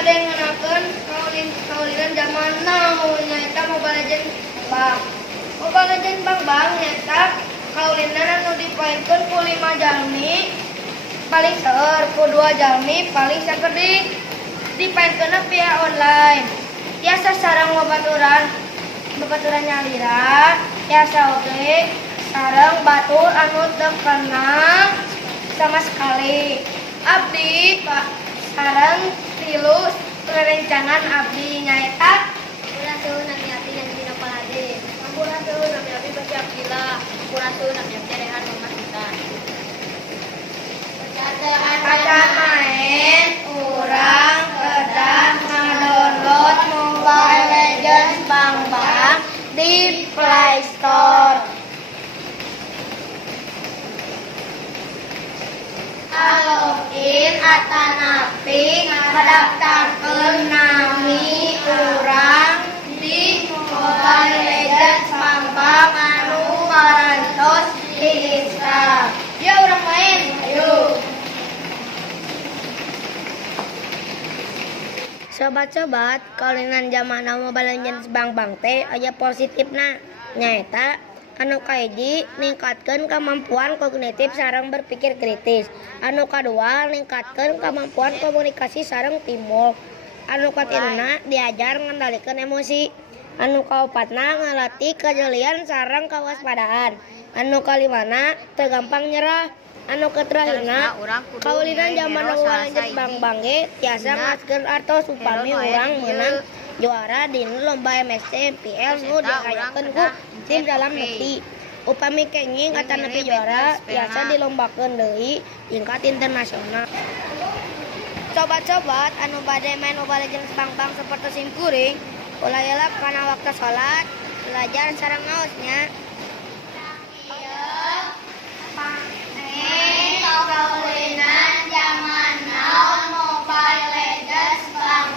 pada yang ngenakeun kaulinan zaman now nyaeta Mobile Legends Bang. Mobile Legends Bang nyaeta kaulinan anu dipaenkeun ku 5 jalmi paling seueur, ku 2 jalmi paling saker dipaenkeunna via online. Tiasa sareng babaturan nyalira, tiasa oge sareng batur anu teu kenal sama sekali. Abdi Pak sareng tilu rerencangan abdi nyaeta Kurasuhun nami abdi yang dina palade. Kurasuhun nami abdi bagi abdila. Kurasuhun nami abdi rehan memasukan. Acan main urang kedah ngadownload Mobile Legends Bang di Play Store. Login atanapi ngadaftarkeun nami urang di Mobile Legends Bang anu ngarantos diinstal. Ya urang main, ayo. Sobat-sobat, kaulinan zaman Mobile Legends Bang teh aya positifna nyaeta anu kahiji ningkatkeun kemampuan kognitif sareng berpikir kritis. Anu kadua ningkatkeun kemampuan komunikasi sareng teamwork. Anu katiluna diajar ngendalikeun emosi. Anu kaopatna ngalatih kejelian sareng kawaspadaan. Anu kalimana teu gampang nyerah. Anu katerahirna kaulinan zaman Mobile Legends Bang ge tiasa ngaskeun artos upami urang meunang juara dina lomba MSC MPL nu diayakeun ku tim dalam negeri. Upami kenging atanapi juara tiasa dilombakeun deui tingkat internasional. Sobat-sobat anu bade main Mobile Legends Bang seperti simkuring ulah elak kana waktu salat belajar sareng ngaosnya. Kaulinan zaman now Mobile Legends Bang